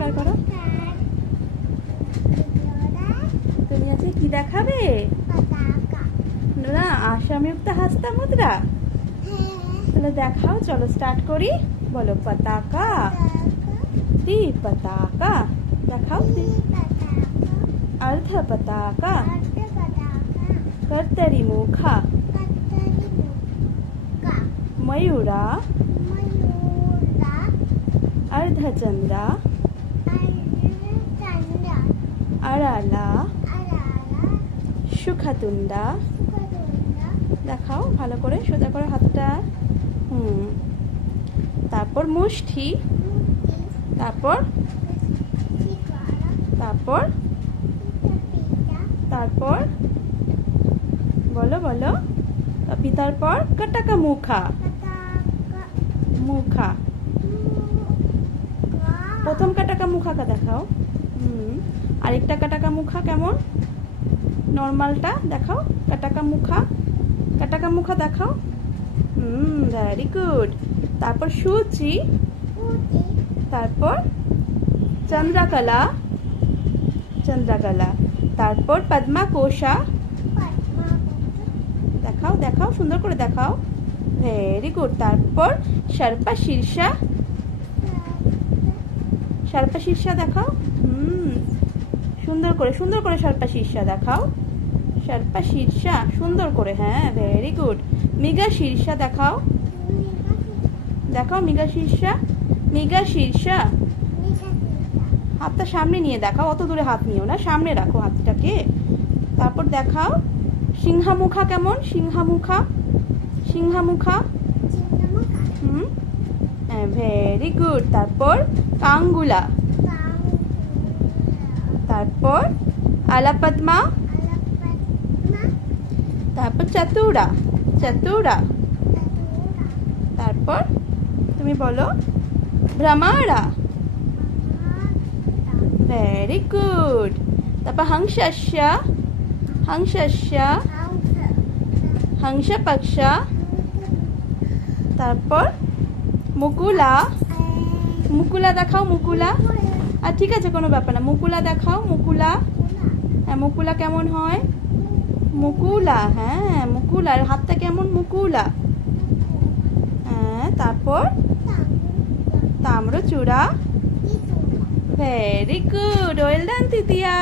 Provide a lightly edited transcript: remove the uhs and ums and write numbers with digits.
নমস্কার করো। তুমি আজকে কি দেখাবে? না, আশামিযুক্ত হাস্তা মুদ্রা। তাহলে দেখাও, চলো স্টার্ট করি। বলো পতাকা, পতাকা দেখাও। अर्ध पताका, कर्तरी मुखा, मयूरा, अर्धचंद्रा, अराला, सुखतुंडा। দেখাও ভালো করে, সোজা করে হাতটা। তারপর মুষ্টি, তারপর তারপর তারপর বলো বলো। পিতার পর কটাকা মুখা, মুখা। প্রথম কাটাকা মুখাকা দেখাও। আরেকটা কাটাকা মুখা কেমন? নর্মালটা দেখাও। কাটাকা মুখা, কাটাকা মুখা দেখাও। Very good. তারপর সূচি, তারপর চন্দ্রকলা, চন্দ্রকলা। তারপর পদ্মা কোষা দেখাও, দেখাও সুন্দর করে দেখাও। Very good. তারপর সর্পা শীর্ষা, সর্পা শীর্ষা দেখাও। সুন্দর করে, সুন্দর করে সর্পা শীর্ষা দেখাও। সর্পা শীর্ষা সুন্দর করে, হ্যাঁ ভেরি গুড। মৃগা শীর্ষা দেখাও, দেখাও মৃগা শীর্ষা। মৃগা শীর্ষা, হাতটা সামনে নিয়ে দেখাও, অত দূরে হাত নিও না, সামনে রাখো হাতটাকে। তারপর দেখাও সিংহামুখা কেমন? সিংহামুখা, সিংহামুখা। হ্যাঁ ভেরি গুড। তারপর কাঙ্গুলা, তারপর আলাপদ্মা, তারপর চতুরা, চতুরা। তারপর তুমি বলো ভ্রমারা। Very good. তারপর হংসস্য, হংসস্য, হংস পক্ষ। তারপর মুকুলা, মুকুলা দেখাও, মুকুলা। আর ঠিক আছে, কোনো ব্যাপার না, মুকুলা দেখাও, মুকুলা। হ্যাঁ মুকুলা কেমন হয়? মুকুলা, হ্যাঁ মুকুলা। হাতটা কেমন? মুকুলা। হ্যাঁ তারপর Tamrachura. Very good, well done তিতিয়া।